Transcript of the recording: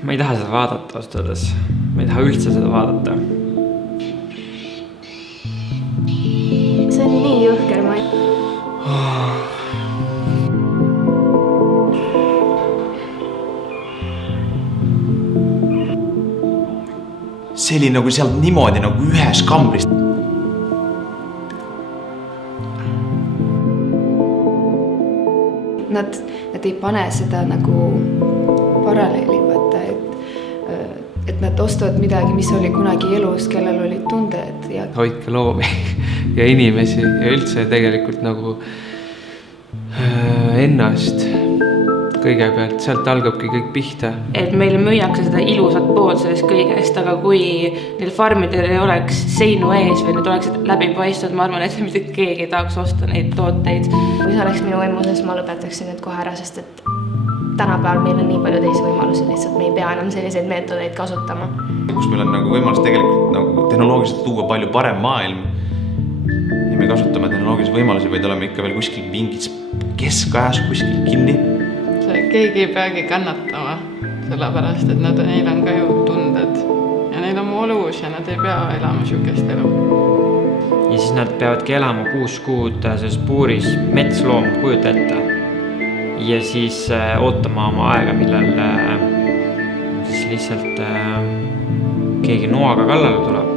Ma ei taha seda vaadata ostades. Ma ei taha üldse seda vaadata. See on nii jõhker, ma ei... See oli nagu sealt niimoodi nagu ühes kambrist. Nad ei pane seda nagu paralleeli, vaata, et nad ostavad midagi, mis oli kunagi elus, kellel olid tunded ja... Hoidke loomi ja inimesi ja üldse tegelikult nagu ennast kõigepealt, sealt algabki kõik pihta. Et meile müüakse seda ilusat poolt sellest kõigest, aga kui neil farmidel ei oleks seinu ees või need oleksid läbipaistvad, ma arvan, et mitte keegi ei tahaks osta neid tooteid. Kui see oleks minu võimuses, ma lõpetaksin nüüd kohe ära, sest et tänapäeval meil on nii palju teisi võimalusi, lihtsalt me ei pea enam selliseid meetodeid kasutama. Kus meil on nagu võimalus tegelikult nagu tehnoloogiliselt tuua palju parem maailm ja me kasutame tehnoloogilisi võimalusi, vaid oleme ikka veel kuskil mingis keskajas kuskil kinni. Keegi ei peagi kannatama, sellepärast, et neil on ka ju tunded ja neil on molus ja nad ei pea elama sükest elu. Ja siis nad peavadki elama 6 kuud selles puuris metsloom kujuta ette ja siis ootama oma aega, millel siis lihtsalt keegi noaga kallale tuleb.